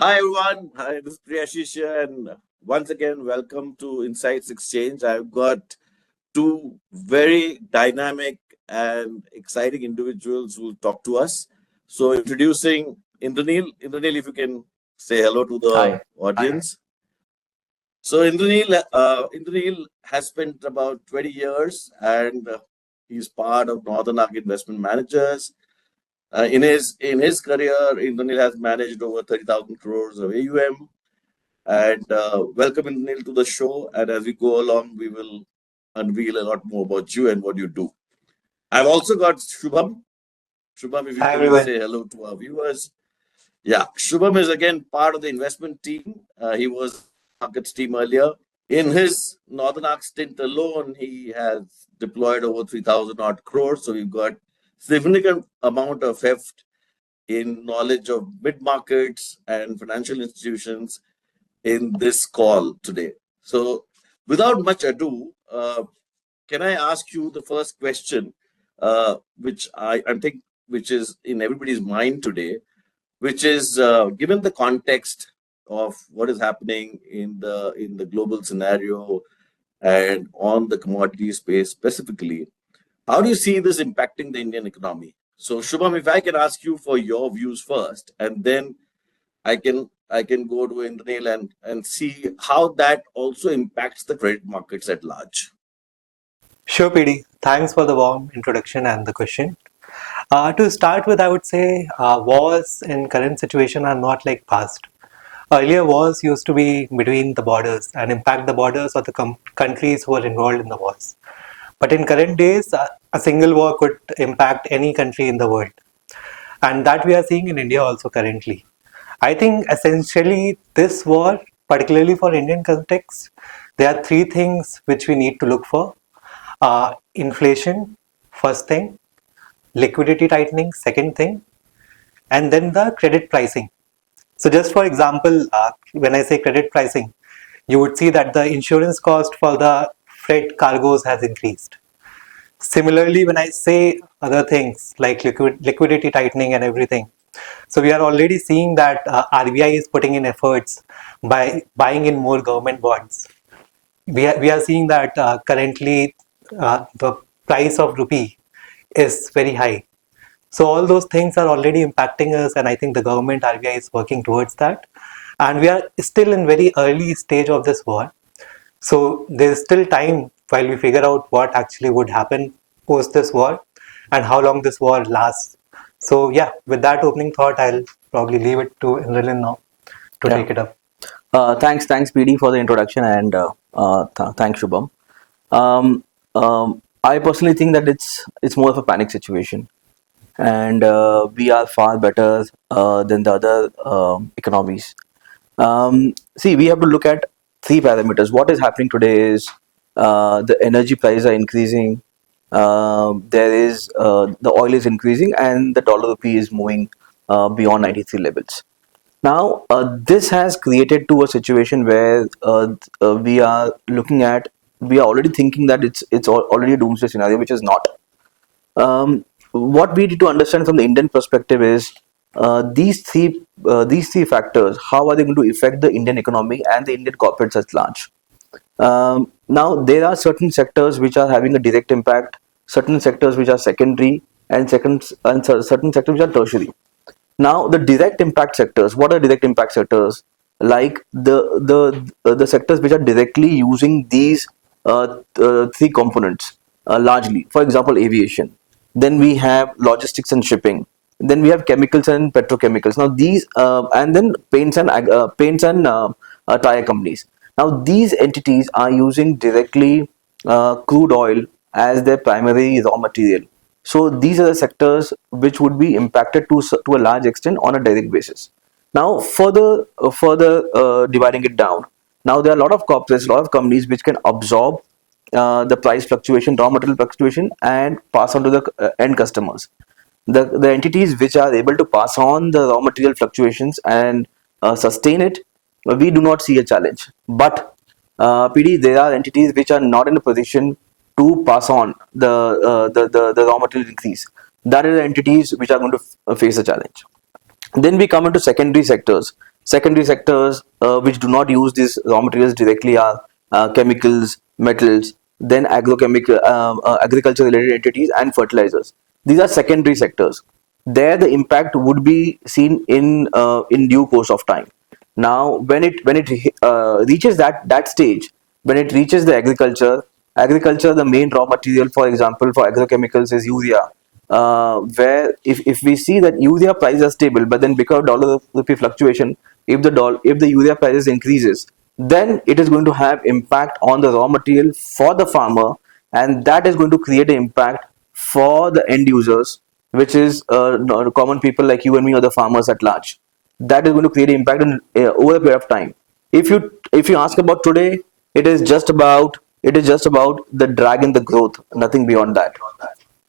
Hi everyone, hi, this is Priyashis here, and once again, welcome to Insights Exchange. I've got two very dynamic and exciting individuals who will talk to us. So, introducing Indranil. Indranil, if you can say hello to the Hi. audience. So, Indranil has spent about 20 years, and he's part of Northern Arc Investment Managers. In his career, Indranil has managed over 30,000 crores of AUM. And welcome, Neil, to the show. And as we go along, we will unveil a lot more about you and what you do. I've also got Shubham. Shubham, if you Hi can everyone. say hello to our viewers. Yeah, Shubham is again part of the investment team. He was markets team earlier. In his Northern Arc stint alone, he has deployed over 3,000 odd crores. So we've got significant amount of heft in knowledge of mid markets and financial institutions in this call today. So, without much ado, can I ask you the first question, which I think which is in everybody's mind today, which is given the context of what is happening in the global scenario and on the commodity space specifically, how do you see this impacting the Indian economy? So, Shubham, if I can ask you for your views first, and then I can go to Indranil and see how that also impacts the credit markets at large. Sure, PD. Thanks for the warm introduction and the question. To start with, I would say wars in current situation are not like past. Earlier wars used to be between the borders and impact the borders of the countries who are involved in the wars. But in current days, a single war could impact any country in the world. And that we are seeing in India also currently. I think essentially this war, particularly for Indian context, there are three things which we need to look for. Inflation, first thing, liquidity tightening, second thing, and then the credit pricing. So, just for example, when I say credit pricing, you would see that the insurance cost for the freight cargoes has increased. Similarly, when I say other things like liquidity tightening and everything, so we are already seeing that RBI is putting in efforts by buying in more government bonds. We are seeing that currently the price of rupee is very high. So all those things are already impacting us, and I think the government RBI is working towards that. And we are still in very early stage of this war. So there's still time while we figure out what actually would happen post this war and how long this war lasts. So yeah, with that opening thought, I'll probably leave it to Indranil now to Yeah. take it up. Thanks, PD, for the introduction, and thanks, Shubham. I personally think that it's more of a panic situation, and we are far better than the other economies. See, we have to look at three parameters. What is happening today is the energy prices are increasing. There is the oil is increasing, and the dollar rupee is moving beyond 93 levels. Now, this has created to a situation where we are looking at, we are already thinking that already a doomsday scenario, which is not. What we need to understand from the Indian perspective is these three factors. How are they going to affect the Indian economy and the Indian corporates at large? Now, there are certain sectors which are having a direct impact, certain sectors which are secondary, and certain sectors which are tertiary. Now, the direct impact sectors. What are direct impact sectors? Like the sectors which are directly using these three components largely. For example, aviation. Then we have logistics and shipping. Then we have chemicals and petrochemicals. Now these and then paints and tire companies. Now these entities are using directly crude oil as their primary raw material. So these are the sectors which would be impacted to a large extent on a direct basis. Now, further dividing it down, now there are a lot of corporates, a lot of companies which can absorb the price fluctuation, raw material fluctuation, and pass on to the end customers. The entities which are able to pass on the raw material fluctuations and sustain it, we do not see a challenge. But PD, there are entities which are not in a position to pass on the raw material increase. That is the entities which are going to face a challenge. Then we come into secondary sectors. Secondary sectors which do not use these raw materials directly are chemicals, metals, then agriculture related entities and fertilizers. These are secondary sectors. There the impact would be seen in due course of time. Now when it reaches that stage, when it reaches the agriculture, the main raw material, for example, for agrochemicals is urea. Where if we see that urea prices are stable, but then because of dollar rupee fluctuation, if the urea prices increases, then it is going to have impact on the raw material for the farmer, and that is going to create an impact for the end users, which is common people like you and me or the farmers at large. That is going to create an impact over a period of time. If you ask about today, it is just about the drag in the growth, nothing beyond that.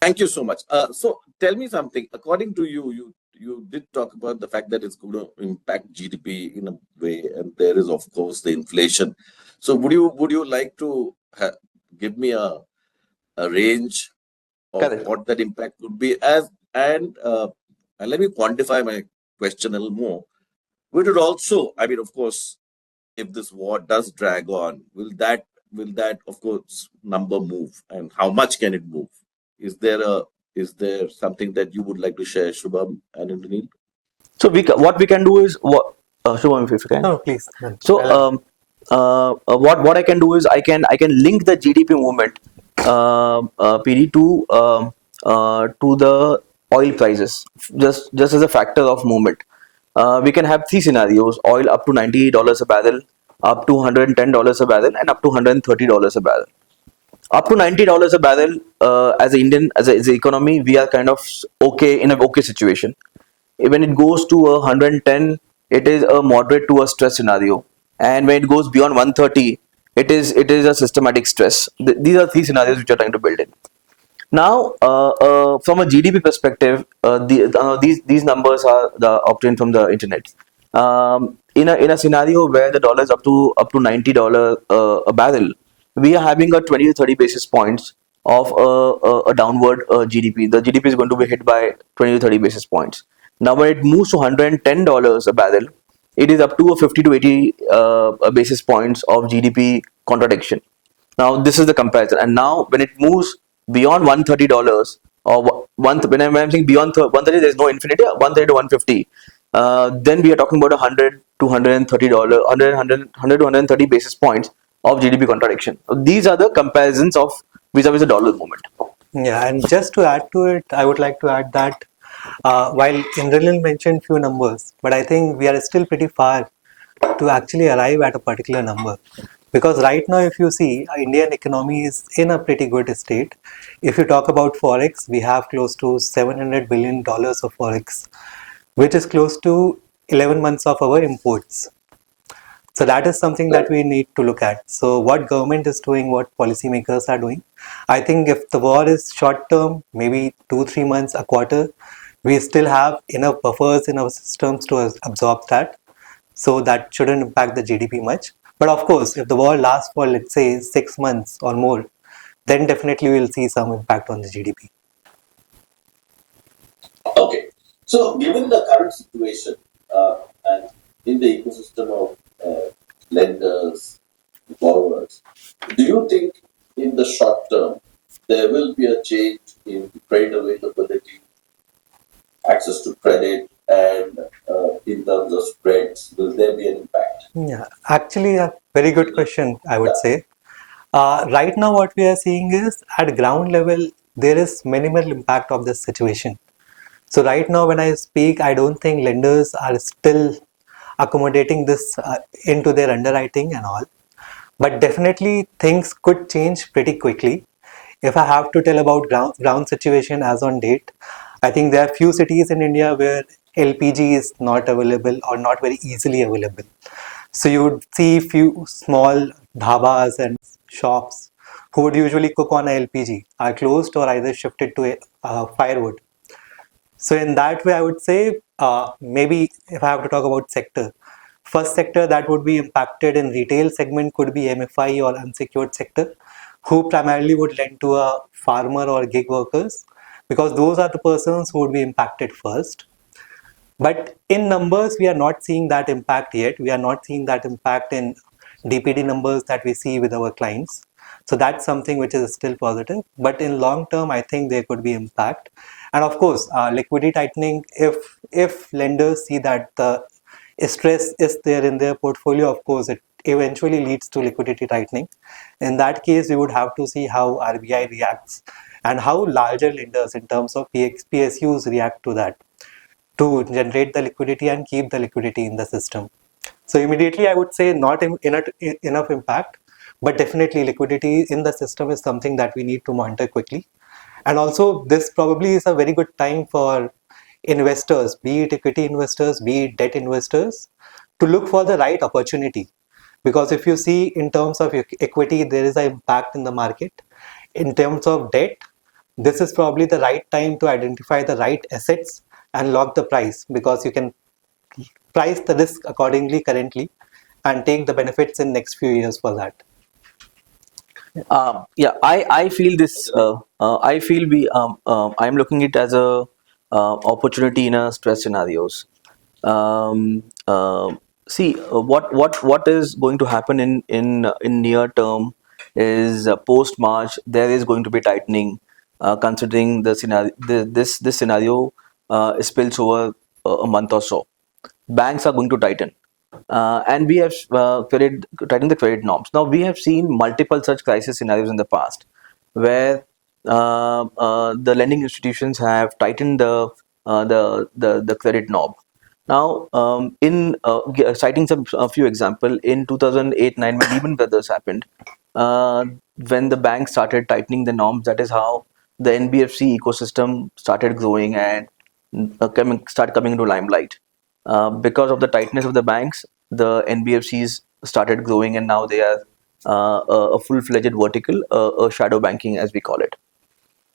Thank you so much. So tell me something. According to you, you did talk about the fact that it's going to impact GDP in a way, and there is of course the inflation. So would you like to give me a range of Correct. what that impact would be as and let me quantify my question a little more. Would it also, I mean, of course, if this war does drag on, will that of course number move, and how much can it move? Is there a is there something that you would like to share, Shubham and Indranil? So what we can do is what Shubham, if you can. No, please. No, So I'll what I can do is I can link the GDP movement PD to the oil prices, just as a factor of movement. We can have three scenarios: oil up to $90 a barrel, up to $110 a barrel, and up to $130 a barrel. Up to $90 a barrel, as an Indian, as an economy, we are kind of okay, in an okay situation. When it goes to 110, it is a moderate to a stress scenario, and when it goes beyond 130, it is a systematic stress. These are three scenarios which are trying to build in. Now, from a GDP perspective, these numbers are obtained from the internet. In a scenario where the dollar is up to $90 a barrel, we are having a 20 to 30 basis points of a downward GDP. The GDP is going to be hit by 20 to 30 basis points. Now, when it moves to $110 a barrel, it is up to a 50 to 80 basis points of GDP contradiction. Now this is the comparison, and now when it moves beyond $130, or when I'm saying beyond 130, there is no infinity. 130 to 150, then we are talking about 100 to $130, 100 to 130 basis points of GDP contradiction. So these are the comparisons of vis-a-vis the dollar movement. Yeah, and just to add to it, I would like to add that while Indranil mentioned few numbers, but I think we are still pretty far to actually arrive at a particular number. Because right now, if you see, Indian economy is in a pretty good state. If you talk about forex, we have close to $700 billion of forex, which is close to 11 months of our imports. So that is something that we need to look at. So what government is doing, what policymakers are doing. I think if the war is short term, maybe 2-3 months, a quarter, we still have enough buffers in our systems to absorb that. So that shouldn't impact the GDP much. But of course, if the war lasts for, let's say, 6 months or more, then definitely we'll see some impact on the GDP. Okay. So, given the current situation and in the ecosystem of lenders, borrowers, do you think in the short term there will be a change in credit availability, access to credit, and in terms of spreads, will there be an impact? Yeah, actually, a very good question, I would say. Right now, what we are seeing is at ground level, there is minimal impact of this situation. So right now, when I speak, I don't think lenders are still accommodating this into their underwriting and all. But definitely, things could change pretty quickly. If I have to tell about ground situation as on date, I think there are few cities in India where LPG is not available or not very easily available. So you would see few small dhabas and shops who would usually cook on LPG are closed or either shifted to firewood. So in that way, I would say maybe if I have to talk about sector, first sector that would be impacted in retail segment could be MFI or unsecured sector, who primarily would lend to a farmer or gig workers, because those are the persons who would be impacted first. But in numbers, we are not seeing that impact yet. We are not seeing that impact in DPD numbers that we see with our clients. So that's something which is still positive. But in long term, I think there could be impact. And of course, liquidity tightening, if lenders see that the stress is there in their portfolio, of course, it eventually leads to liquidity tightening. In that case, we would have to see how RBI reacts and how larger lenders in terms of PSUs react to that to generate the liquidity and keep the liquidity in the system. So immediately I would say not enough impact, but definitely liquidity in the system is something that we need to monitor quickly. And also this probably is a very good time for investors, be it equity investors, be it debt investors, to look for the right opportunity. Because if you see in terms of equity, there is an impact in the market. In terms of debt, this is probably the right time to identify the right assets and lock the price, because you can price the risk accordingly currently and take the benefits in next few years for that. I feel this. I feel I'm looking it as a opportunity in a stress scenarios. Um, uh, See, what is going to happen in near term is post March there is going to be tightening. Considering the scenario, this scenario spills over a month or so, banks are going to tighten. And we have tightened the credit norms. Now we have seen multiple such crisis scenarios in the past, where the lending institutions have tightened the credit knob. Now, citing a few example, in 2008-9 when Lehman Brothers happened, uh, when the banks started tightening the norms, that is how the NBFC ecosystem started growing and start coming into limelight. Because of the tightness of the banks, the NBFCs started growing, and now they are a full-fledged vertical, a shadow banking as we call it.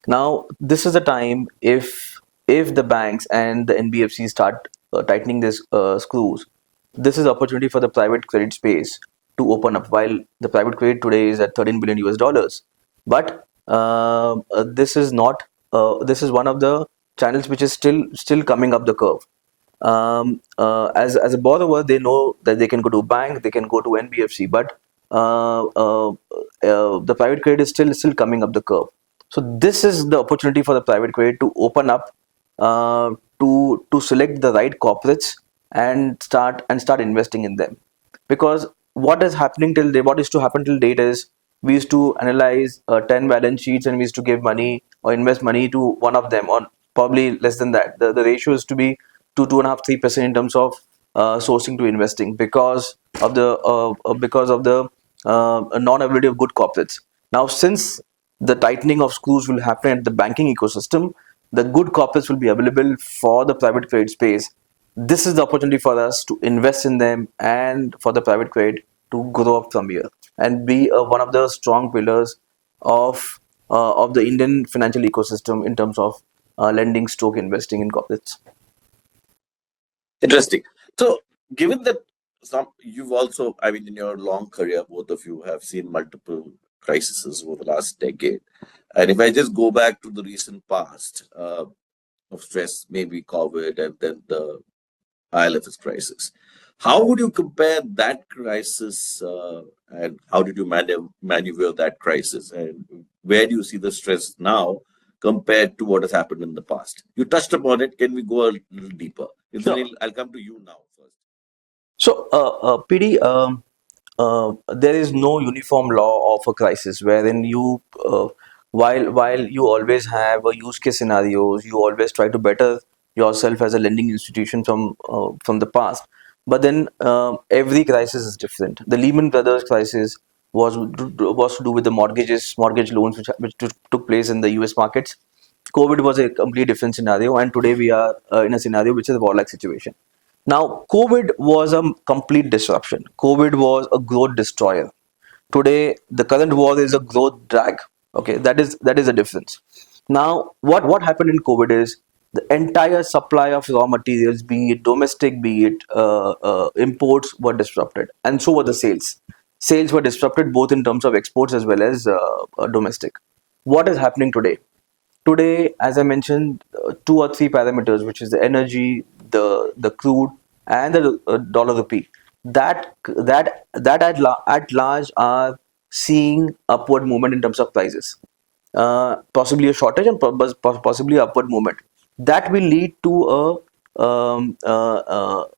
Now, this is the time, if the banks and the NBFCs start tightening these screws, this is opportunity for the private credit space to open up. While the private credit today is at 13 billion US dollars, but this is not. This is one of the channels which is still coming up the curve. As a borrower, they know that they can go to bank, they can go to NBFC, but the private credit is still coming up the curve. So this is the opportunity for the private credit to open up, to select the right corporates and start investing in them. Because what is to happen till date is, we used to analyze 10 balance sheets and we used to give money or invest money to one of them, or probably less than that. The ratio is to be 2.5-3% in terms of sourcing to investing, because of the non-availability of good corporates. Now, since the tightening of screws will happen at the banking ecosystem, the good corporates will be available for the private credit space. This is the opportunity for us to invest in them and for the private credit to grow up from here and be one of the strong pillars of the Indian financial ecosystem in terms of lending stroke investing in corporates. Interesting. So, given that you've also, I mean, in your long career, both of you have seen multiple crises over the last decade. And if I just go back to the recent past of stress, maybe COVID and then the ILFS crisis, how would you compare that crisis and how did you maneuver that crisis? And where do you see the stress now compared to what has happened in the past? You touched upon it. Can we go a little deeper? Sure. Indranil, I'll come to you now first. So, PD, there is no uniform law of a crisis wherein while you always have a use case scenarios, you always try to better yourself as a lending institution from the past. But then every crisis is different. The Lehman Brothers crisis was to do with the mortgage loans which took place in the US markets. COVID was a completely different scenario, and today we are in a scenario which is a war-like situation. Now, COVID was a complete disruption. COVID was a growth destroyer. Today, the current war is a growth drag. Okay, that is a difference. Now, what happened in COVID is the entire supply of raw materials, be it domestic, be it imports, were disrupted, and so were the sales. Sales were disrupted both in terms of exports as well as domestic. What is happening today? Today, as I mentioned, two or three parameters, which is the energy, the crude and the dollar rupee, that at large are seeing upward movement in terms of prices, possibly a shortage and possibly upward movement that will lead to a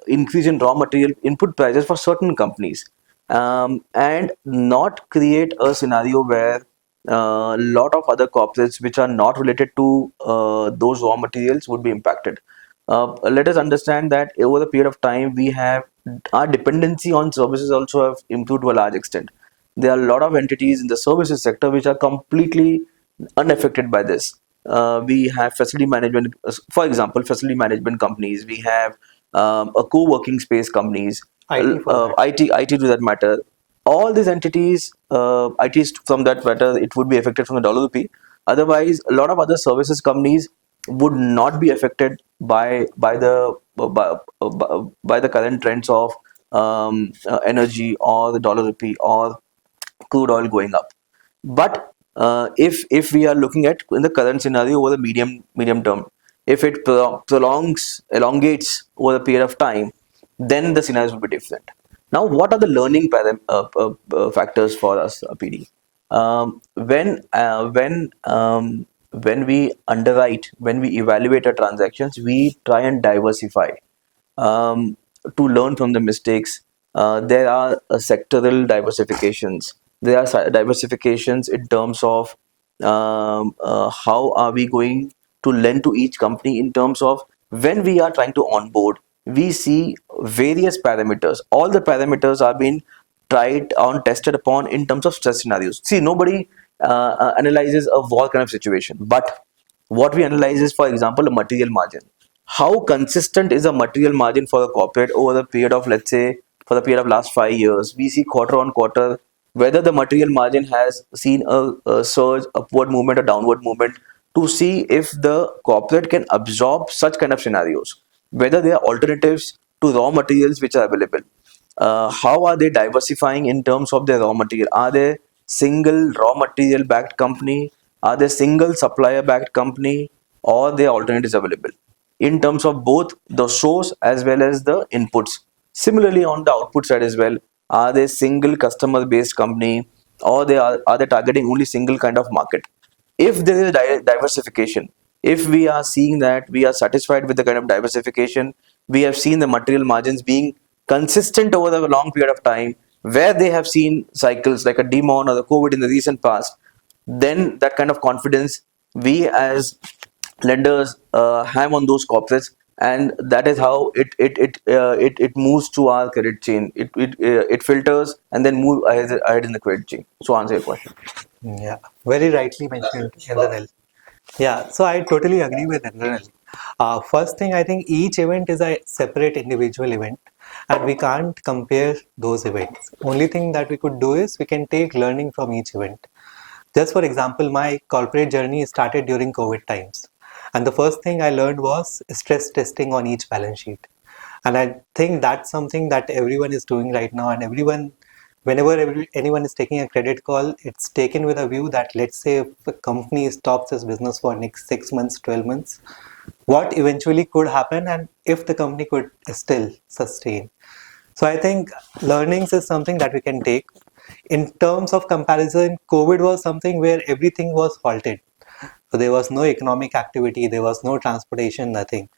increase in raw material input prices for certain companies, and not create a scenario where a lot of other corporates which are not related to those raw materials would be impacted. Let us understand that over the period of time, we have our dependency on services also have improved to a large extent. There are a lot of entities in the services sector which are completely unaffected by this. We have facility management, for example, facility management companies. We have a co-working space companies, IT for that. IT to that matter. All these entities, ITs from that matter, it would be affected from the dollar rupee. Otherwise, a lot of other services companies would not be affected by the current trends of energy or the dollar rupee or crude oil going up. But if we are looking at in the current scenario over the medium term, if it elongates over a period of time, then the scenarios will be different. Now, what are the learning factors for us, PD? When we underwrite, when we evaluate our transactions, we try and diversify to learn from the mistakes. There are sectoral diversifications. There are diversifications in terms of how are we going to lend to each company in terms of when we are trying to onboard, we see various parameters. All the parameters are being tried on, tested upon in terms of stress scenarios. See, nobody analyzes a war kind of situation, but what we analyze is, for example, a material margin. How consistent is a material margin for a corporate over the period of, let's say, for the period of last 5 years? We see quarter on quarter whether the material margin has seen a surge, upward movement or downward movement, to see if the corporate can absorb such kind of scenarios, whether there are alternatives to raw materials which are available. How are they diversifying in terms of their raw material? Are they single raw material backed company? Are they single supplier backed company? Or there are alternatives available in terms of both the source as well as the inputs? Similarly, on the output side as well, are they single customer based company, or are they targeting only single kind of market? If there is diversification, if we are seeing that we are satisfied with the kind of diversification, we have seen the material margins being consistent over a long period of time, where they have seen cycles like a demon or the COVID in the recent past, then that kind of confidence we as lenders have on those corporates, and that is how it moves to our credit chain. It filters and then move ahead in the credit chain. So answer your question. Yeah, very rightly mentioned, Indranil. Yeah, so I totally agree with Indranil. First thing, I think each event is a separate individual event, and we can't compare those events. Only thing that we could do is we can take learning from each event. Just for example, my corporate journey started during COVID times. And the first thing I learned was stress testing on each balance sheet. And I think that's something that everyone is doing right now. And whenever anyone is taking a credit call, it's taken with a view that, let's say if a company stops its business for next 6 months, 12 months, what eventually could happen and if the company could still sustain. So I think learnings is something that we can take. In terms of comparison, COVID was something where everything was halted. So there was no economic activity, there was no transportation, nothing.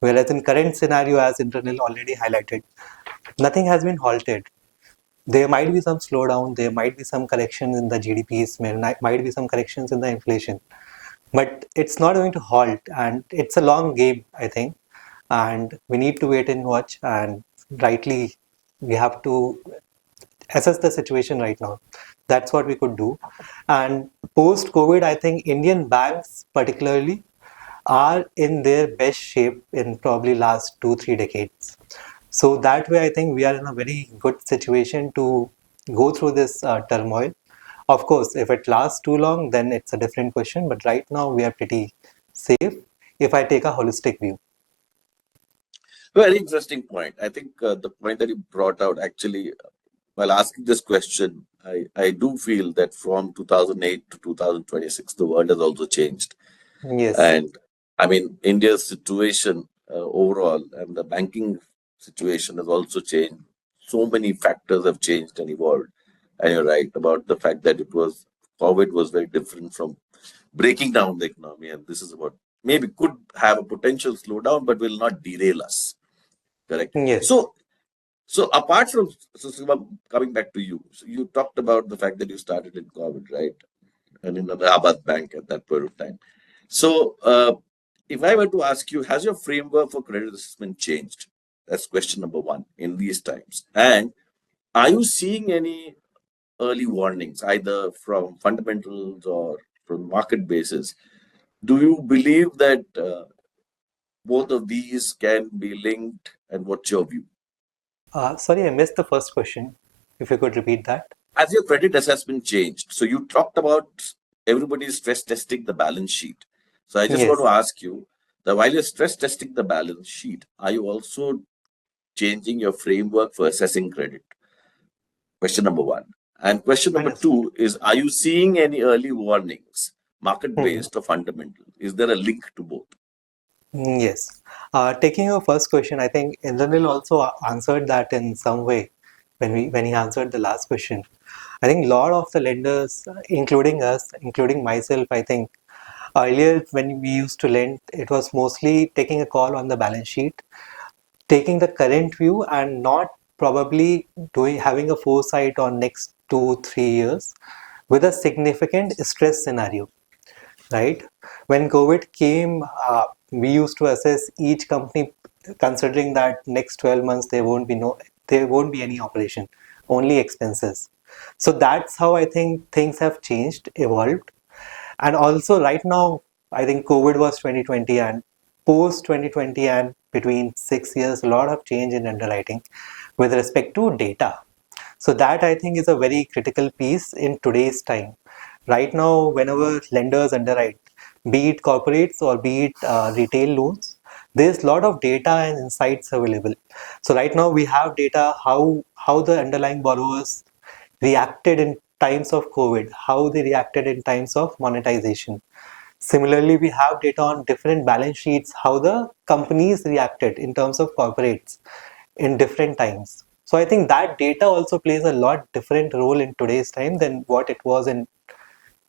Whereas in current scenario, as Indranil already highlighted, nothing has been halted. There might be some slowdown, there might be some corrections in the GDPs, might be some corrections in the inflation, but it's not going to halt, and it's a long game, I think, and we need to wait and watch, and rightly we have to assess the situation right now. That's what we could do. And post COVID, I think Indian banks particularly are in their best shape in probably last 2-3 decades. So that way, I think we are in a very good situation to go through this turmoil. Of course, if it lasts too long, then it's a different question. But right now, we are pretty safe if I take a holistic view. Very interesting point. I think the point that you brought out actually, while asking this question, I do feel that from 2008 to 2026, the world has also changed. Yes. And I mean, India's situation overall, and the banking situation has also changed. So many factors have changed and evolved. And you're right about the fact that COVID was very different from breaking down the economy. And this is about maybe could have a potential slowdown, but will not derail us. Correct. Yes. So apart from, so Siva, coming back to you, so you talked about the fact that you started in COVID, right? And in the Abad Bank at that point of time. So if I were to ask you, has your framework for credit assessment changed? That's question number one in these times. And are you seeing any early warnings, either from fundamentals or from market basis? Do you believe that both of these can be linked? And what's your view? Sorry, I missed the first question. If you could repeat that. Has your credit assessment changed? So you talked about everybody stress testing the balance sheet. So I just want Yes. to ask you that while you're stress testing the balance sheet, are you also changing your framework for assessing credit? Question number one. And question number Understood. two is, are you seeing any early warnings, market Mhm. based or fundamental? Is there a link to both? Yes. Taking your first question, I think Indranil also answered that in some way when he answered the last question. I think a lot of the lenders, including us, including myself, I think earlier when we used to lend, it was mostly taking a call on the balance sheet, taking the current view and not probably doing having a foresight on next 2 3 years with a significant stress scenario, right? When COVID came, we used to assess each company considering that next 12 months there won't be any operation, only expenses. So that's how I think things have changed, evolved. And also right now, I think COVID was 2020 and post 2020 and between 6 years, a lot of change in underwriting with respect to data. So that I think is a very critical piece in today's time. Right now, whenever lenders underwrite, be it corporates or be it retail loans, there's a lot of data and insights available. So right now we have data how the underlying borrowers reacted in times of COVID, how they reacted in times of monetization. Similarly, we have data on different balance sheets, how the companies reacted in terms of corporates in different times. So I think that data also plays a lot different role in today's time than what it was in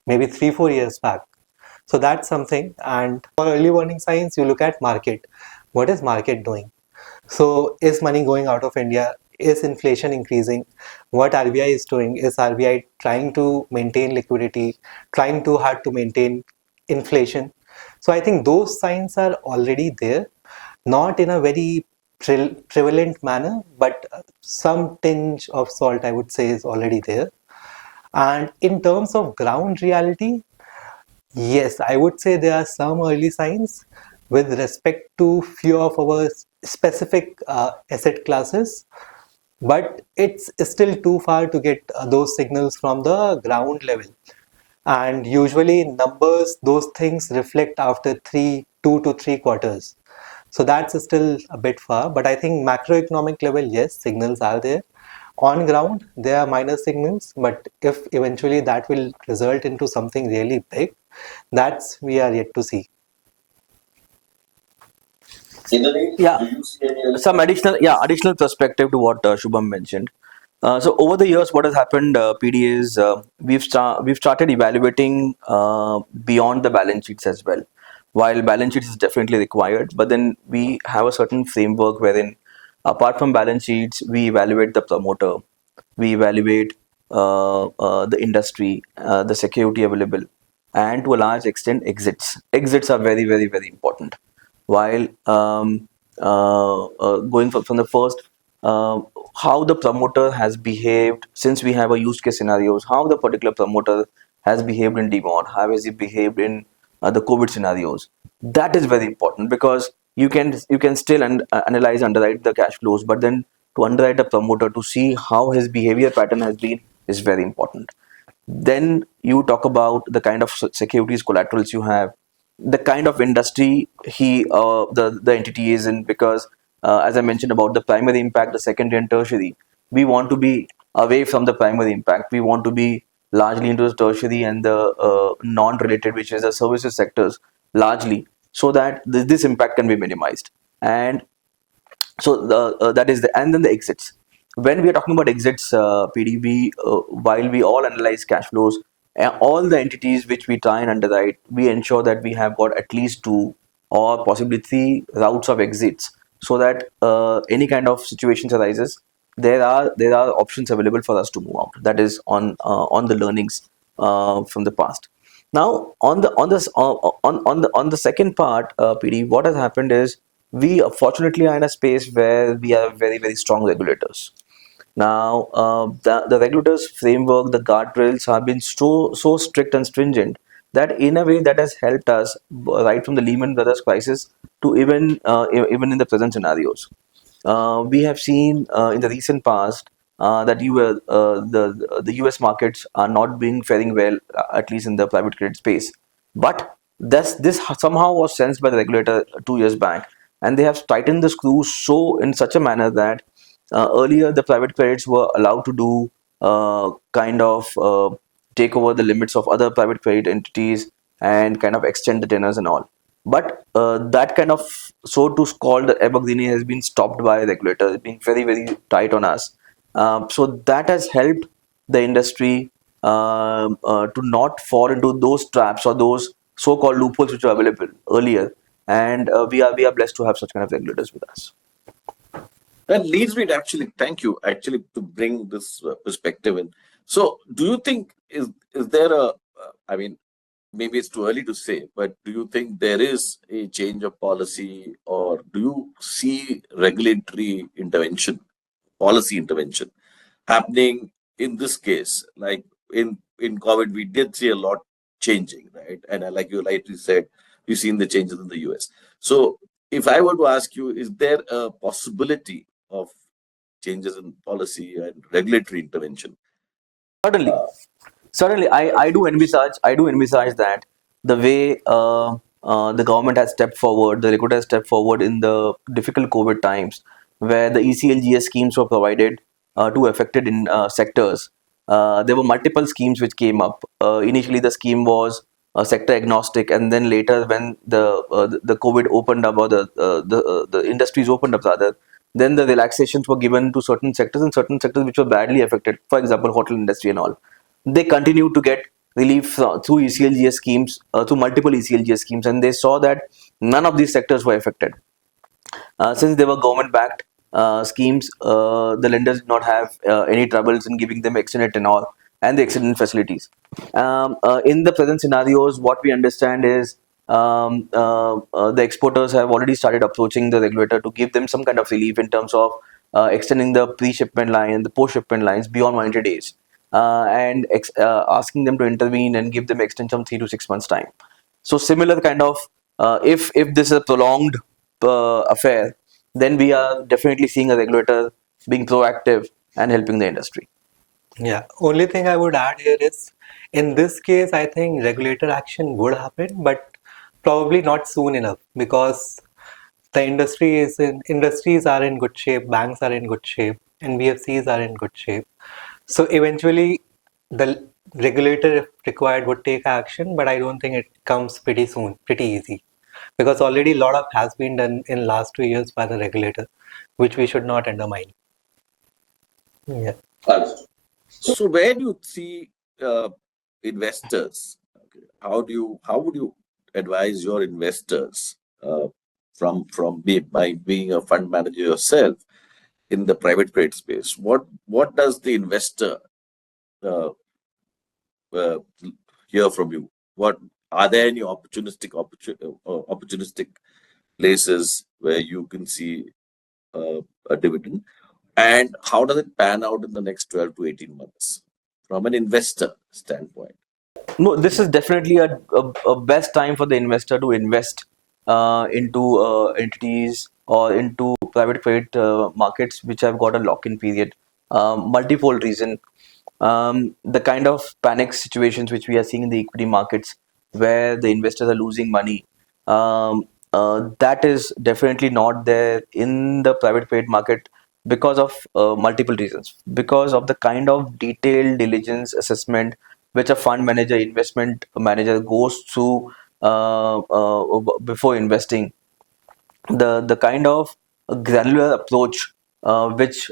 maybe 3 4 years back. So that's something. And for early warning signs, you look at market. What is market doing? So is money going out of India? Is inflation increasing? What RBI is doing? Is RBI trying to maintain liquidity, trying too hard to maintain inflation? So I think those signs are already there, not in a very prevalent manner, but some tinge of salt, I would say, is already there. And in terms of ground reality, yes, I would say there are some early signs with respect to few of our specific asset classes, but it's still too far to get those signals from the ground level. And usually in numbers, those things reflect after 2 to 3 quarters. So that's still a bit far, but I think macroeconomic level, yes, signals are there. On ground, there are minor signals, but if eventually that will result into something really big, that's we are yet to see. Yeah, some additional perspective to what Shubham mentioned. So over the years, what has happened, PD, is we've started evaluating beyond the balance sheets as well. While balance sheets is definitely required, but then we have a certain framework wherein, apart from balance sheets, we evaluate the promoter, we evaluate the industry, the security available, and to a large extent, exits. Exits are very, very, very important. While going from the first, uh, how the promoter has behaved, since we have a use case scenarios, how the particular promoter has behaved in demod, how has he behaved in the COVID scenarios. That is very important because you can still analyze, underwrite the cash flows, but then to underwrite a promoter to see how his behavior pattern has been is very important. Then you talk about the kind of securities collaterals you have, the kind of industry the entity is in, because as I mentioned about the primary impact, the secondary and tertiary, we want to be away from the primary impact. We want to be largely into the tertiary and the non-related, which is the services sectors largely, so that this impact can be minimized. And so that is the, and then the exits. When we are talking about exits, PDB, while we all analyze cash flows, all the entities which we try and underwrite, we ensure that we have got at least two or possibly three routes of exits, so that any kind of situations arises, there are options available for us to move out. That is on the learnings from the past. Now on the second part, PD, what has happened is, we fortunately are in a space where we have very, very strong regulators. Now, the regulators framework, the guardrails have been so strict and stringent that in a way that has helped us right from the Lehman Brothers crisis to even in the present scenarios. We have seen in the recent past that the US markets are not being faring well, at least in the private credit space. But this somehow was sensed by the regulator 2 years back, and they have tightened the screws so in such a manner that earlier the private credits were allowed to do kind of take over the limits of other private credit entities and kind of extend the tenors and all. But that kind of so to called evergreening has been stopped by regulators, being very, very tight on us. So that has helped the industry to not fall into those traps or those so-called loopholes which were available earlier. And we are blessed to have such kind of regulators with us. That leads me to actually thank you actually to bring this perspective in. So, do you think is there a I mean, maybe it's too early to say, but do you think there is a change of policy, or do you see regulatory intervention, policy intervention happening in this case? Like in COVID, we did see a lot changing, right? And like you rightly said, we've seen the changes in the US. So, if I were to ask you, is there a possibility of changes in policy and regulatory intervention? Certainly, certainly, I do envisage that the way the government has stepped forward, the regulator has stepped forward in the difficult COVID times, where the ECLGS schemes were provided to affected in sectors. There were multiple schemes which came up. Initially, the scheme was sector agnostic, and then later, when the COVID opened up, or the industries opened up rather, then the relaxations were given to certain sectors, and certain sectors which were badly affected. For example, hotel industry and all, they continued to get relief through ECLGS schemes, through multiple ECLGS schemes, and they saw that none of these sectors were affected. Since they were government backed schemes, the lenders did not have any troubles in giving them extended and all, and the extended facilities. In the present scenarios, what we understand is the exporters have already started approaching the regulator to give them some kind of relief in terms of extending the pre-shipment line and the post-shipment lines beyond 180 days, and asking them to intervene and give them extension of 3 to 6 months time. So similar kind of, if this is a prolonged affair, then we are definitely seeing a regulator being proactive and helping the industry. Yeah, only thing I would add here is, in this case, I think regulator action would happen, but probably not soon enough, because the industries are in good shape, banks are in good shape, NBFCs are in good shape. So eventually, the regulator, if required, would take action, but I don't think it comes pretty soon, pretty easy, because already a lot of has been done in last 2 years by the regulator, which we should not undermine. Yeah. So where do you see investors? Okay, how would you advise your investors by being a fund manager yourself in the private credit space? What does the investor uh, uh, hear from you? What are there any opportunistic places where you can see a dividend? And how does it pan out in the next 12 to 18 months from an investor standpoint? No, this is definitely a best time for the investor to invest into entities or into private credit markets which have got a lock-in period. Multifold reason. The kind of panic situations which we are seeing in the equity markets, where the investors are losing money, that is definitely not there in the private credit market, because of multiple reasons. Because of the kind of detailed diligence assessment which a fund manager, investment manager goes through before investing. the kind of granular approach which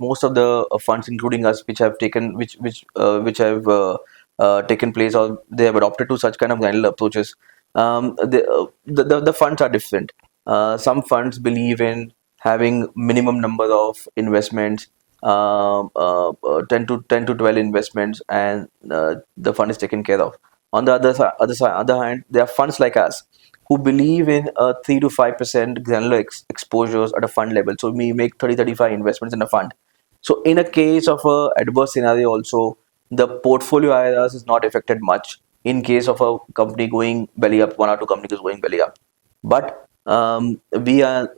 most of the funds, including us, which have taken which have taken place, or they have adopted to such kind of granular approaches. The funds are different. Some funds believe in having minimum number of investments, 10 to 12 investments, and the fund is taken care of. On the other hand, there are funds like us who believe in 3 to 5% granular exposures at a fund level. So we make 30-35 investments in a fund. So in a case of a adverse scenario also, the portfolio IRRs is not affected much in case of a company going belly up, one or two companies going belly up. But we are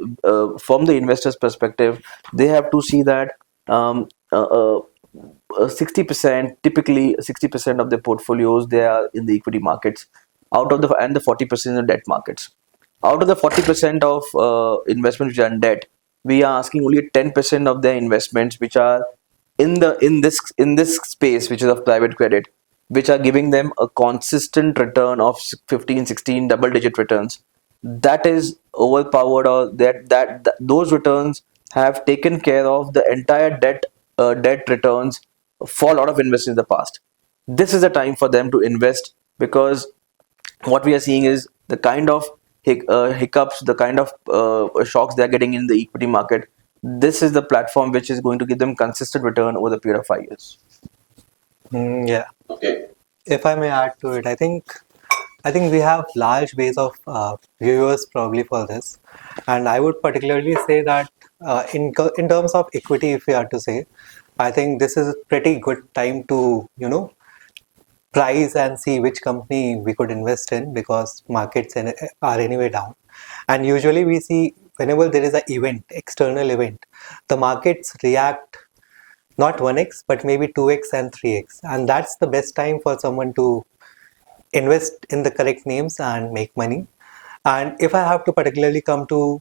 from the investors' perspective, they have to see that 60%, typically 60% of their portfolios, they are in the equity markets, out of the 40% in the debt markets. Out of the 40% of investments which are in debt, we are asking only 10% of their investments which are in this space, which is of private credit, which are giving them a consistent return of 15, 16 double digit returns. That is overpowered, or that those returns have taken care of the entire debt returns for a lot of investors in the past. This is the time for them to invest, because what we are seeing is the kind of hiccups, the kind of shocks they are getting in the equity market. This is the platform which is going to give them consistent return over the period of 5 years. Yeah. Okay. If I may add to it, I think we have large base of viewers probably for this, and I would particularly say that in terms of equity, if we are to say, I think this is a pretty good time to price and see which company we could invest in, because markets are anyway down, and usually we see whenever there is an event, external event, the markets react not 1x but maybe 2x and 3x, and that's the best time for someone to invest in the correct names and make money. And if I have to particularly come to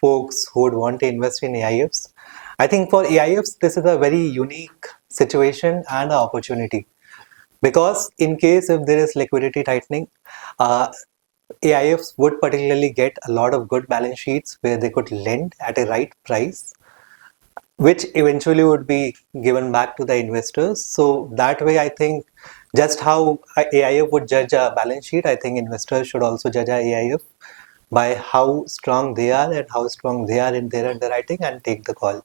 folks who would want to invest in AIFs, I think for AIFs, this is a very unique situation and an opportunity. Because in case if there is liquidity tightening, uh, AIFs would particularly get a lot of good balance sheets where they could lend at a right price, which eventually would be given back to the investors. So that way, I think just how AIF would judge a balance sheet, I think investors should also judge a AIF by how strong they are and how strong they are in their underwriting and take the call.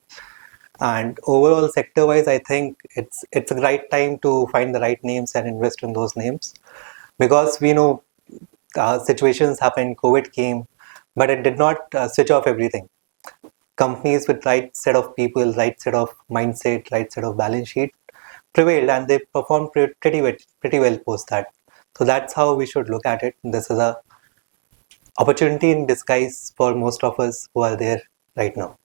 And overall, sector-wise, I think it's a right time to find the right names and invest in those names, because we know situations happen. COVID came, but it did not switch off everything. Companies with right set of people, right set of mindset, right set of balance sheet prevailed, and they performed pretty well post that. So that's how we should look at it. This is a opportunity in disguise for most of us who are there right now.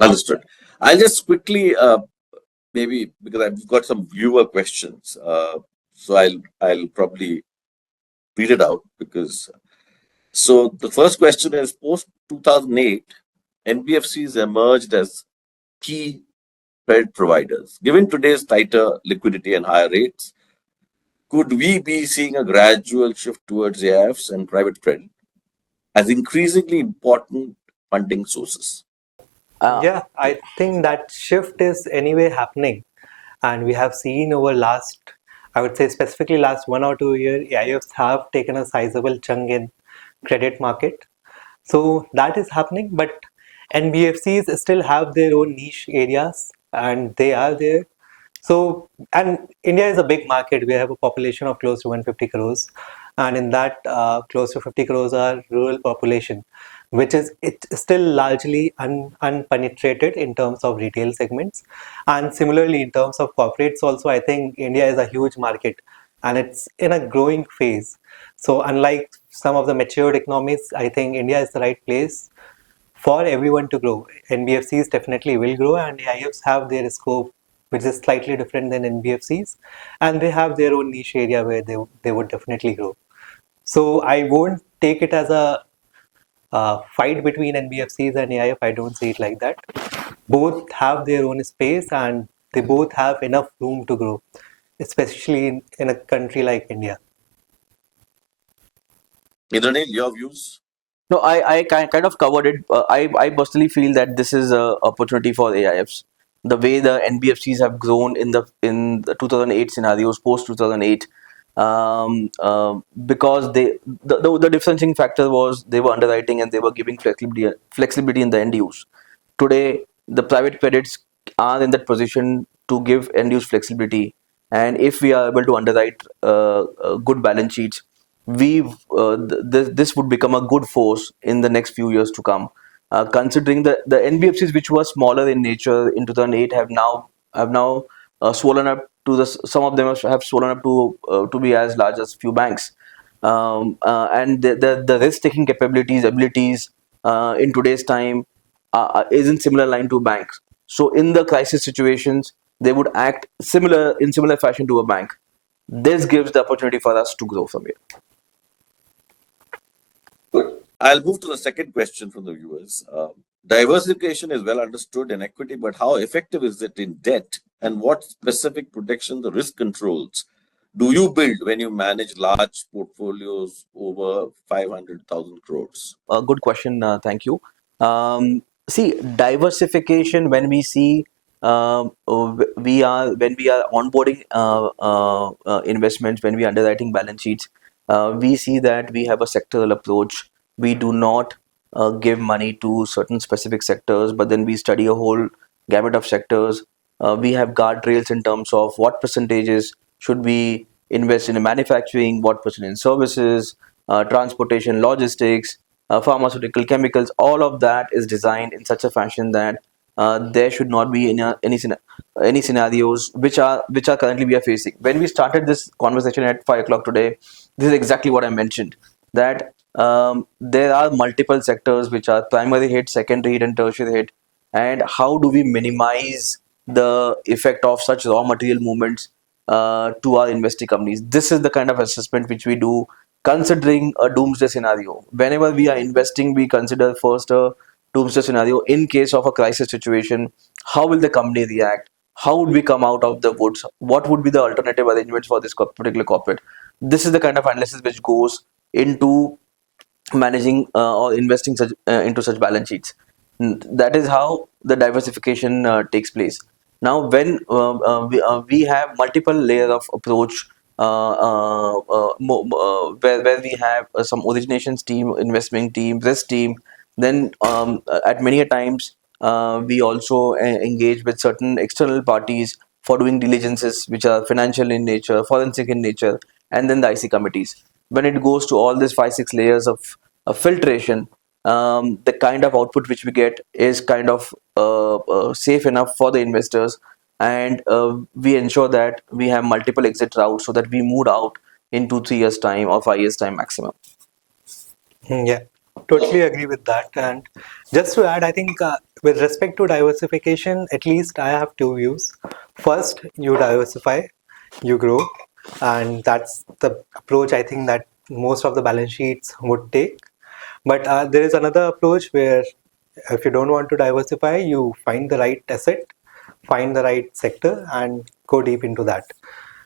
Understood. I'll just quickly, maybe because I've got some viewer questions, so I'll probably read it out because. So the first question is: post 2008, NBFCs emerged as key credit providers. Given today's tighter liquidity and higher rates, could we be seeing a gradual shift towards AIFs and private credit as increasingly important funding sources? Yeah, I think that shift is anyway happening, and we have seen over last, I would say specifically last 1 or 2 years, AIFs have taken a sizable chunk in credit market. So that is happening, but NBFCs still have their own niche areas, and they are there. So, and India is a big market. We have a population of close to 150 crores, and in that, close to 50 crores are rural population, which is it's still largely unpenetrated in terms of retail segments. And similarly, in terms of corporates, also, I think India is a huge market, and it's in a growing phase. So, unlike some of the matured economies, I think India is the right place for everyone to grow. NBFCs definitely will grow, and AIFs have their scope, which is slightly different than NBFCs, and they have their own niche area where they would definitely grow. So I won't take it as a fight between NBFCs and AIF. I don't see it like that. Both have their own space, and they both have enough room to grow, especially in a country like India. Indranil, your views? No, I kind of covered it. I personally feel that this is a opportunity for AIFs. The way the NBFCs have grown in the 2008 scenarios, post 2008, because the differentiating factor was they were underwriting and they were giving flexibility in the end use. Today, the private credits are in that position to give end use flexibility, and if we are able to underwrite good balance sheets, this would become a good force in the next few years to come. Considering the NBFCs which were smaller in nature in 2008 have now swollen up to some of them have swollen up to be as large as few banks. And the risk taking capabilities abilities in today's time is in similar line to banks. So in the crisis situations, they would act similar fashion to a bank. This gives the opportunity for us to grow from here. Good. I'll move to the second question from the viewers. Diversification is well understood in equity, but how effective is it in debt? And what specific protection the risk controls do you build when you manage large portfolios over 500,000 crores? A good question. Thank you. See, diversification. When we see when we are onboarding investments, when we are underwriting balance sheets, we see that we have a sectoral approach. We do not give money to certain specific sectors, but then we study a whole gamut of sectors. We have guardrails in terms of what percentages should we invest in manufacturing, what percent in services, transportation, logistics, pharmaceutical, chemicals. All of that is designed in such a fashion that there should not be any scenarios which are currently we are facing. When we started this conversation at 5 o'clock today, this is exactly what I mentioned, that there are multiple sectors which are primary hit, secondary hit, and tertiary hit. And how do we minimize the effect of such raw material movements to our investing companies? This is the kind of assessment which we do, considering a doomsday scenario. Whenever we are investing, we consider first a doomsday scenario. In case of a crisis situation, how will the company react? How would we come out of the woods? What would be the alternative arrangements for this particular corporate? This is the kind of analysis which goes into managing or investing into such balance sheets. That is how the diversification takes place. Now, when we have multiple layer of approach, where we have some originations team, investment team, risk team, then at many a times we also engage with certain external parties for doing diligences which are financial in nature, forensic in nature, and then the IC committees. When it goes to all these 5-6 layers of filtration, the kind of output which we get is kind of safe enough for the investors, and we ensure that we have multiple exit routes so that we move out in 2-3 years time or 5 years time maximum. Yeah, totally agree with that. And just to add, I think with respect to diversification, at least I have two views. First, you diversify, you grow, and that's the approach I think that most of the balance sheets would take. But there is another approach where if you don't want to diversify, you find the right asset, find the right sector, and go deep into that.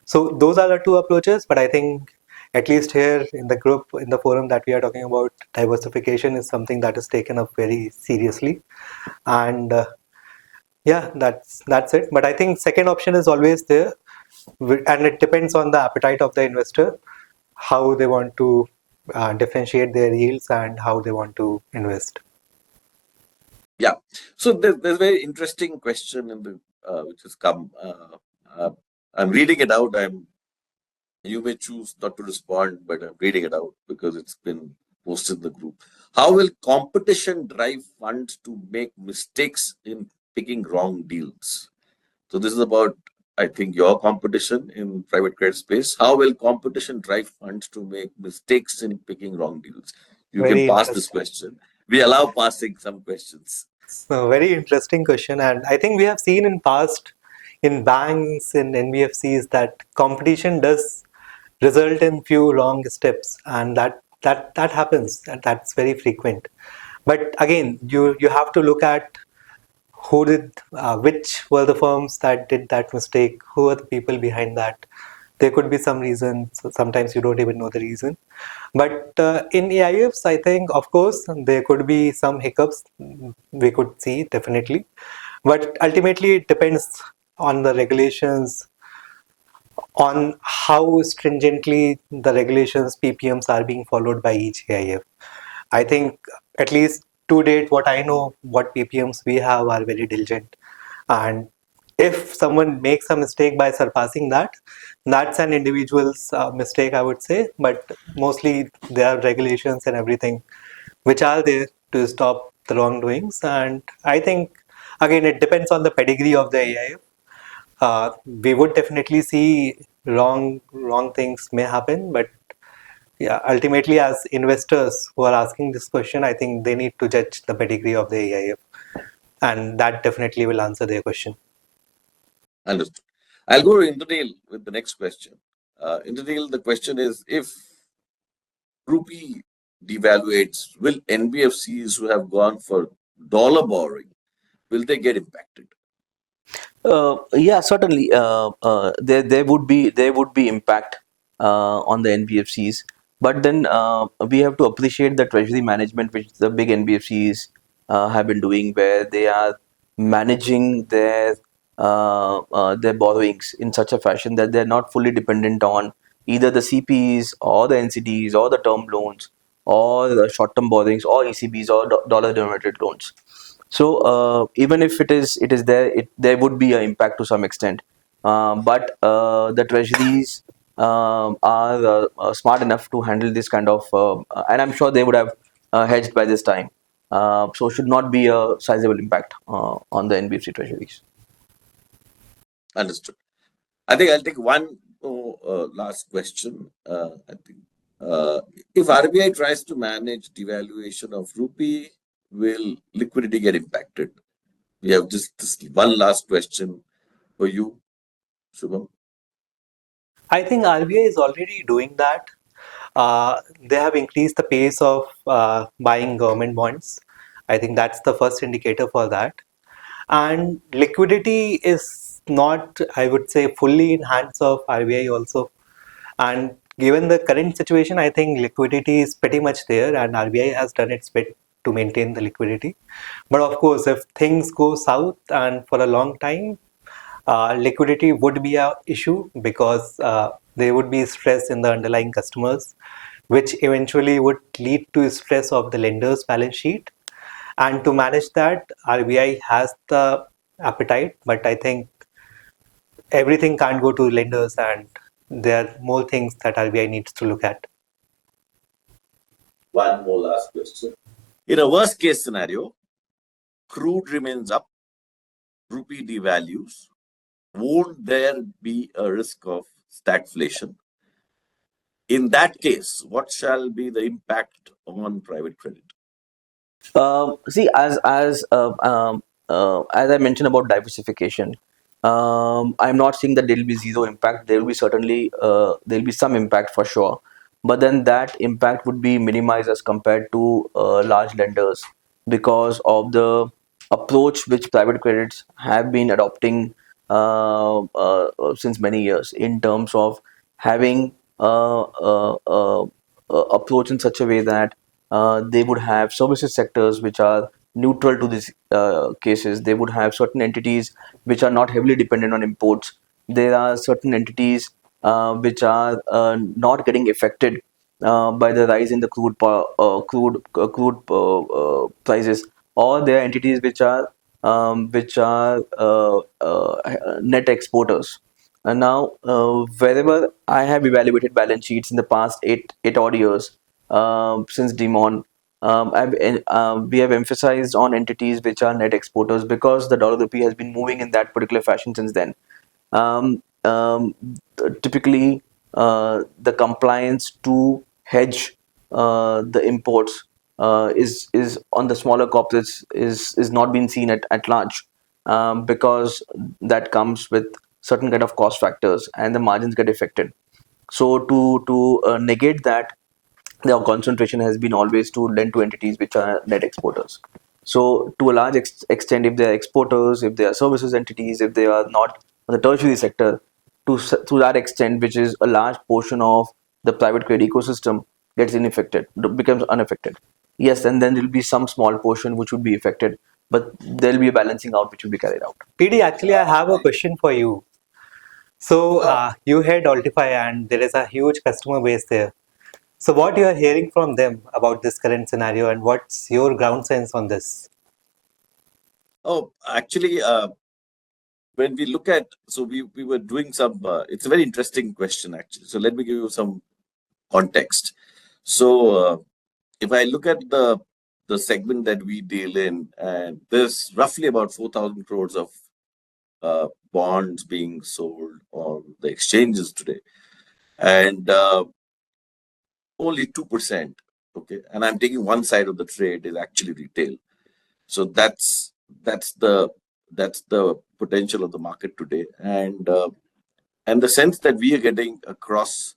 So those are the two approaches. But I think at least here in the group, in the forum that we are talking about, diversification is something that is taken up very seriously. And yeah, that's it. But I think second option is always there, and it depends on the appetite of the investor, how they want to differentiate their yields and how they want to invest. Yeah. So there's a very interesting question in the which has come. I'm reading it out. You may choose not to respond, but I'm reading it out because it's been posted in the group. How will competition drive funds to make mistakes in picking wrong deals? So this is about, I think, your competition in private credit space. How will competition drive funds to make mistakes in picking wrong deals? You can Very pass this interesting. question. We allow passing some questions. So very interesting question, and I think we have seen in past in banks, in NBFCs, that competition does result in few wrong steps, and that happens, and that's very frequent. But again, you have to look at which were the firms that did that mistake, who are the people behind that, There could be some reasons. Sometimes you don't even know the reason. But in AIFs, I think, of course, there could be some hiccups we could see, definitely. But ultimately, it depends on the regulations, on how stringently the regulations, PPMs are being followed by each AIF. I think, at least to date, what I know, what PPMs we have are very diligent. And if someone makes a mistake by surpassing that, that's an individual's mistake, I would say. But mostly there are regulations and everything which are there to stop the wrongdoings. And I think, again, it depends on the pedigree of the AIF. We would definitely see wrong things may happen, but yeah, ultimately, as investors who are asking this question, I think they need to judge the pedigree of the AIF, and that definitely will answer their question. Understood. I'll go to Indranil with the next question. Indranil, the question is, if rupee devaluates, will NBFCs who have gone for dollar borrowing, will they get impacted? Yeah, certainly. There would be impact on the NBFCs, but then we have to appreciate the treasury management which the big NBFCs have been doing, where they are managing their borrowings in such a fashion that they're not fully dependent on either the CPs or the NCDs or the term loans or the short-term borrowings or ECBs or dollar-denominated loans. So even if it is there, there would be an impact to some extent. But the treasuries are smart enough to handle this kind of, and I'm sure they would have hedged by this time. So should not be a sizable impact on the NBFC treasuries. Understood. I think I'll take one last question. I think if RBI tries to manage devaluation of rupee, will liquidity get impacted? We have just this one last question for you, Shubham. I think RBI is already doing that. They have increased the pace of buying government bonds. I think that's the first indicator for that. And liquidity is not, I would say, fully in hands of RBI also. And given the current situation, I think liquidity is pretty much there, and RBI has done its bit to maintain the liquidity. But of course, if things go south and for a long time, liquidity would be an issue, because there would be stress in the underlying customers, which eventually would lead to stress of the lender's balance sheet. And to manage that, RBI has the appetite, but I think everything can't go to lenders, and there are more things that RBI needs to look at. One more last question. In a worst case scenario, crude remains up, rupee devalues, won't there be a risk of stagflation? In that case, what shall be the impact on private credit? See, as I mentioned about diversification, I'm not saying that there will be zero impact. There will be certainly there will be some impact for sure, but then that impact would be minimized as compared to large lenders, because of the approach which private credits have been adopting since many years, in terms of having approach in such a way that they would have services sectors which are neutral to these cases. They would have certain entities which are not heavily dependent on imports. There are certain entities which are not getting affected by the rise in the crude prices, or there are entities which are net exporters. And now, wherever I have evaluated balance sheets in the past eight odd years, since Demon, we have emphasized on entities which are net exporters, because the dollar rupee has been moving in that particular fashion since then. Um, um, Typically, the compliance to hedge the imports is on the smaller corporates is not being seen at large, because that comes with certain kind of cost factors and the margins get affected. So to negate that, their concentration has been always to lend to entities which are net exporters. So to a large extent, if they are exporters, if they are services entities, if they are not on the tertiary sector, to that extent, which is a large portion of the private credit ecosystem gets becomes unaffected. Yes, and then there'll be some small portion which would be affected, but there'll be a balancing out which will be carried out. PD, actually, I have a question for you. So, you head Altify and there is a huge customer base there. So, what you are hearing from them about this current scenario and what's your ground sense on this? Oh, actually, when we look at, so we were doing some, it's a very interesting question, actually. So let me give you some context. So if I look at the segment that we deal in, and there's roughly about 4,000 crores of bonds being sold on the exchanges today, and only 2%, okay, and I'm taking one side of the trade is actually retail. So that's the that's the potential of the market today, and the sense that we are getting across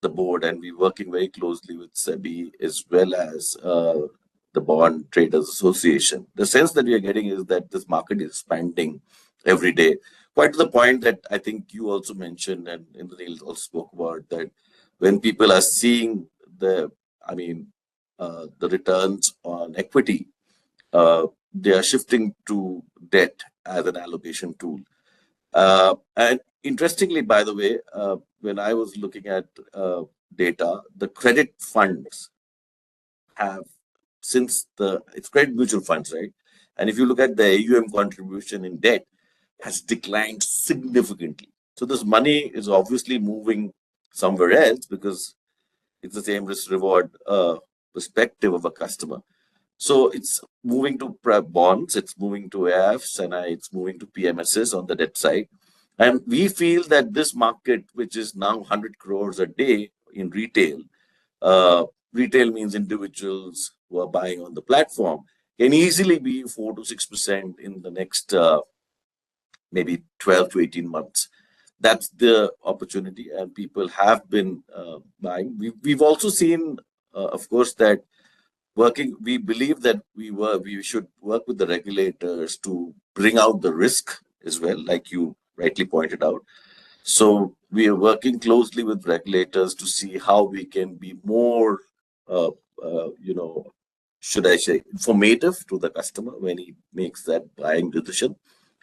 the board, and we're working very closely with SEBI as well as the Bond Traders Association. The sense that we are getting is that this market is expanding every day, quite to the point that I think you also mentioned, and Indranil also spoke about, that when people are seeing I mean, the returns on equity, they are shifting to debt as an allocation tool. And interestingly, by the way, when I was looking at data, the credit funds have, it's credit mutual funds, right? And if you look at the AUM contribution in debt, has declined significantly. So this money is obviously moving somewhere else because it's the same risk reward perspective of a customer. So it's moving to bonds, it's moving to AIFs, and it's moving to PMSs on the debt side. And we feel that this market, which is now 100 crores a day in retail, retail means individuals who are buying on the platform, can easily be 4 to 6% in the next maybe 12 to 18 months. That's the opportunity, and people have been buying. We've also seen, of course, that we believe that we should work with the regulators to bring out the risk as well, like you rightly pointed out. So we are working closely with regulators to see how we can be more, uh, should I say, informative to the customer when he makes that buying decision.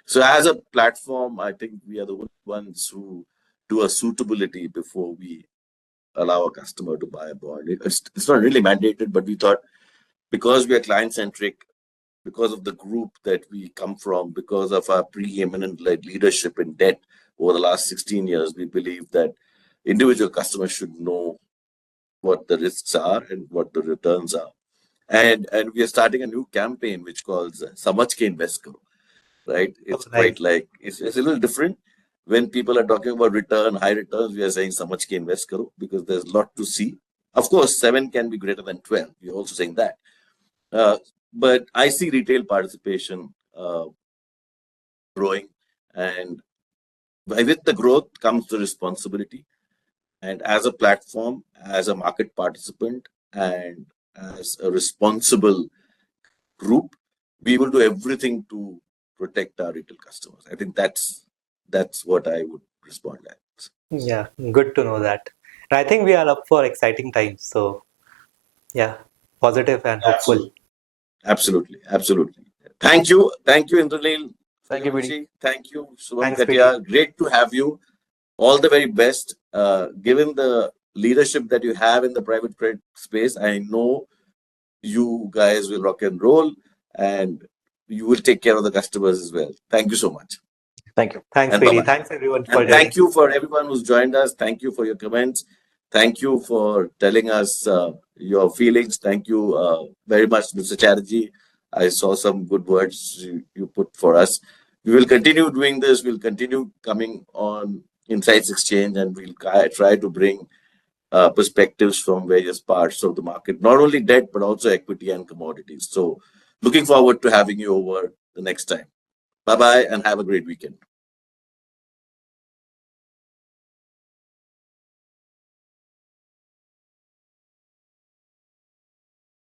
So as a platform, I think we are the ones who do a suitability before we allow a customer to buy a bond. It's not really mandated, but we thought, because we are client centric, because of the group that we come from, because of our preeminent leadership in debt over the last 16 years, we believe that individual customers should know what the risks are and what the returns are. And we are starting a new campaign which calls Samajh Ke Invest Karo, right? It's quite like, it's a little different. When people are talking about high returns, we are saying Samajh Ke Invest Karo, because there's a lot to see. Of course, 7 can be greater than 12. We're also saying that. But I see retail participation growing, and with the growth comes the responsibility. And as a platform, as a market participant, and as a responsible group, we will do everything to protect our retail customers. I think that's what I would respond as. Yeah, good to know that. And I think we are up for exciting times. So, yeah, positive and hopeful. Absolutely. Thank you, Indranil. Thank you, PD. Thank you, Shubham Thanks, Katiyar. Great to have you. All the very best. Given the leadership that you have in the private credit space, I know you guys will rock and roll, and you will take care of the customers as well. Thank you so much. Thank you. Thanks, And PD. bye-bye. Thanks, everyone, for And joining. thank you for everyone who's joined us. Thank you for your comments. Thank you for telling us your feelings. Thank you very much, Mr. Chatterjee. I saw some good words you put for us. We will continue doing this. We'll continue coming on Insights Exchange, and we'll try to bring perspectives from various parts of the market, not only debt, but also equity and commodities. So looking forward to having you over the next time. Bye-bye and have a great weekend.